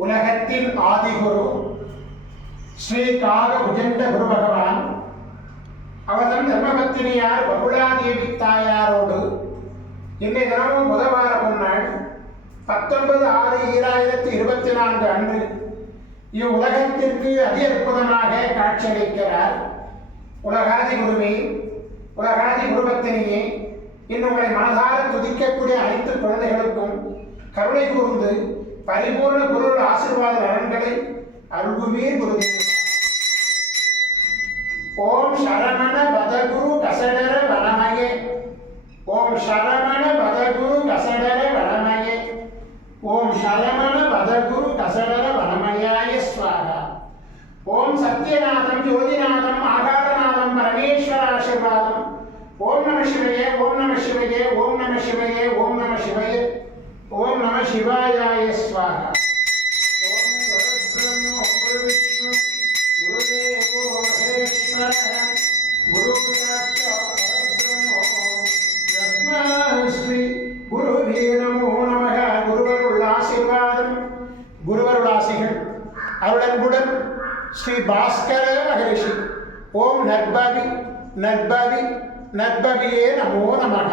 உலகத்தின் ஆதிகுரு ஸ்ரீ காக புஜண்ட குரு பகவான் அவர்தம் தர்மபத்தினியார் பகுலாதேவி தாயாரோடு இன்றைய தினமும் புதவார பொன்னாள் 19/6/2024 அன்று இவ்வுலகத்திற்கு அதி அற்புதமாக காட்சியளிக்கிறார். உலகாதி குருவே, உலகாதி குருபத்தினியே, இன்னுங்களை மனதார துதிக்கக்கூடிய அனைத்து குழந்தைகளுக்கும் கருணை கூர்ந்து பரிபூர்ண குரு ஆசீர்வாத நலன்களை அருள்குவீர் குருதேவா. ஓம் சரவண பதகுரு கசடர வனமயே, ஓம் சரவண பதகுரு கசடர வனமயே, ஓம் சரவண பதகுரு கசடர வனமயாய ஸ்வாகா. ஓம் சத்யநாதம் ஜோதிநாதம் ஆகாரநாதம் பரமேஸ்வர ஆசீர்வாதம். ஓம் நம சிவயே, ஓம் நம சிவயே, ஓம் நம சிவயே, ஓம் நம சிவயே, ஓம் நம சிவாயாய ஸ்வாகா. ஓம் குருபிரம்ம குரு விஷ்ணு குருதேவோ மகேஸ்வரः குரு சாட்சாத் பரபிரம்மோ தஸ்மை ஸ்ரீ குருவே நமோ நமः. குருவருள் ஆசீர்வாதம், குருவருள் ஆசிகள் அருளன்புடன் ஸ்ரீ பாஸ்கர மகரிஷி. ஓம் நற்பவி நற்பவி நற்பவியே நமோ நமः.